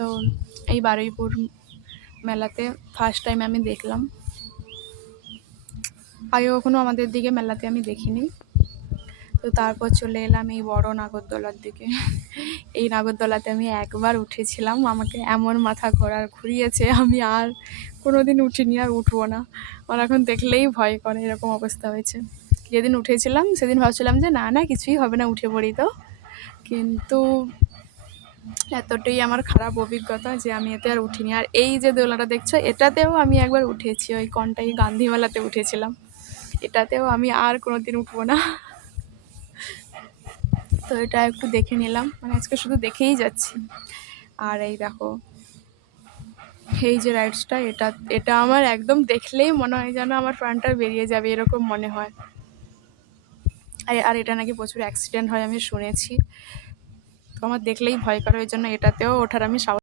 তো এই বারুইপুর মেলাতে ফার্স্ট টাইম আমি দেখলাম, আগে কখনো আমাদের দিকে মেলাতে আমি দেখিনি। তো তারপর চলে এলাম এই বড় নাগরদোলার দিকে। এই নাগরদোলাতে আমি একবার উঠেছিলাম, আমাকে এমন মাথা ঘুরিয়েছে, আমি আর কোনোদিন উঠিনি, আর উঠবো না। আমার এখন দেখলেই ভয় করে, এরকম অবস্থা হয়েছে। যেদিন উঠেছিলাম সেদিন ভাবছিলাম যে না না কিছুই হবে না, উঠে পড়ি তো, কিন্তু এতটাই আমার খারাপ অভিজ্ঞতা যে আমি এতে আর উঠিনি। আর এই যে দোলাটা দেখছো, এটাতেও আমি একবার উঠেছি, ওই কনটাই গান্ধী মেলাতে উঠেছিলাম। এটাতেও আমি আর কোনোদিন উঠবো না। তো এটা একটু দেখে নিলাম, মানে আজকে শুধু দেখেই যাচ্ছি। আর এই দেখো এই যে রাইডসটা, এটা আমার একদম দেখলেই মনে হয় যেন আমার প্রাণটা বেরিয়ে যাবে, এরকম মনে হয়। আর এটা নাকি প্রচুর অ্যাক্সিডেন্ট হয় আমি শুনেছি, তো আমার দেখলেই ভয় করে, ওই জন্য এটাতেও ওঠার আমি সাহস